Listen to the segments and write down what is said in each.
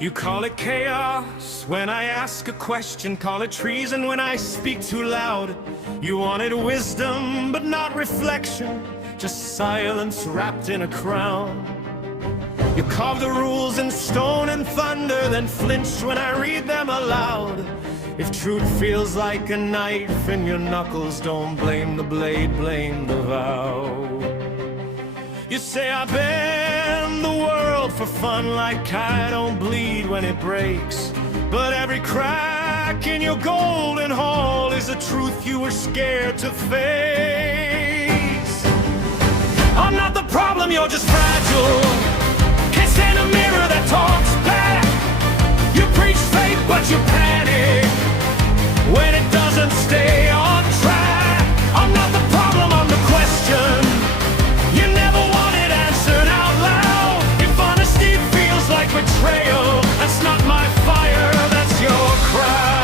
You call it chaos when I ask a question, call it treason when I speak too loud. You wanted wisdom but not reflection, just silence wrapped in a crown. You carve the rules in stone and thunder, then flinch when I read them aloud. If truth feels like a knife in your knuckles, don't blame the blade, blame the vow. You say I bend the world for fun, like I don't bleed when it breaks. But every crack in your golden hall is a truth you were scared to face. I'm not the problem, you're just fragile. Can't stand a mirror that talks back. You preach faith, but you panic when it doesn't stay on track. I'm not the problem, I'm the question. You never want it answered out loud. If honesty feels like betrayal, that's not my fire, that's your crown.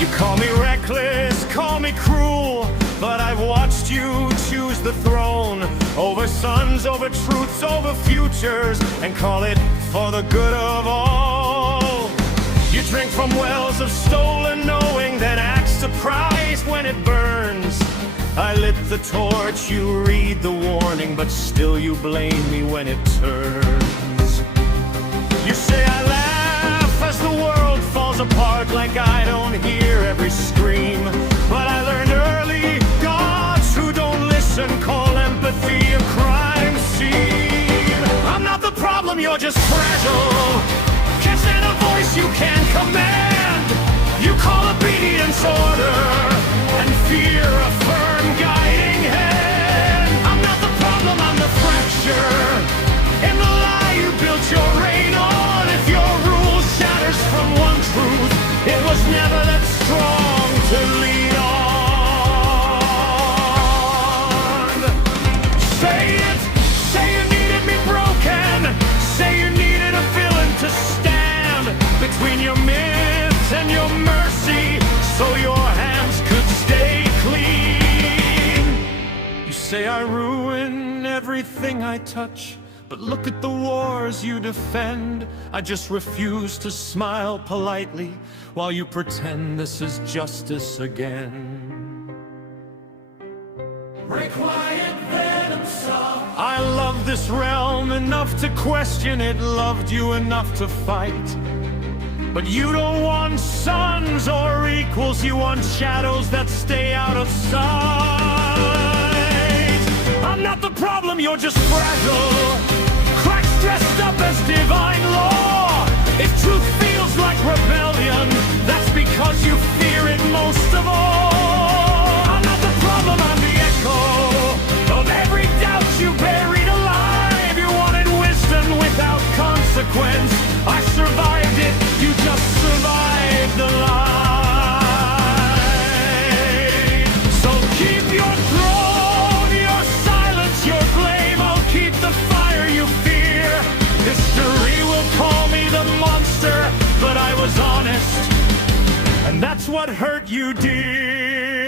You call me reckless, call me cruel, but I've watched you choose the throne over sons, over truths, over futures, and call it for the good of all. You drink from wells of stolen knowing, then act surprised when it burns. I lit the torch, you read the warning, but still you blame me when it turns. You say I laugh as the world falls apart, like I don't hear every scream. But I learned early, gods who don't listen call empathy a crime scene. I'm not the problem, you're just fragile. Can't stand a voice you can't command. You call obedience order, and fear a firm guiding hand. I'm not the problem, I'm the fracture in the lie you built your reign on. If your rule shatters from one truth, it was never that strong to lead on. Say it, say you needed me broken, say you needed a villain to stand between your myths and your mercy, so your hands could stay clean. You say I ruin everything I touch, but look at the wars you defend. I just refuse to smile politely while you pretend this is justice again. Break quiet, venom soft. I love this realm enough to question it, loved you enough to fight. But you don't want sons or equals, you want shadows that stay out of sight. I'm not the problem, you're just fragile. Cracks dressed up as divine law. If truth feels like rebellion, that's because you fear it most of all. I'm not the problem, I'm the echo of every doubt you buried alive. You wanted wisdom without consequence. I survived it, you just survived the lie. So keep your throne, your silence, your blame. I'll keep the fire you fear. History will call me the monster, but I was honest, and that's what hurt you, dear.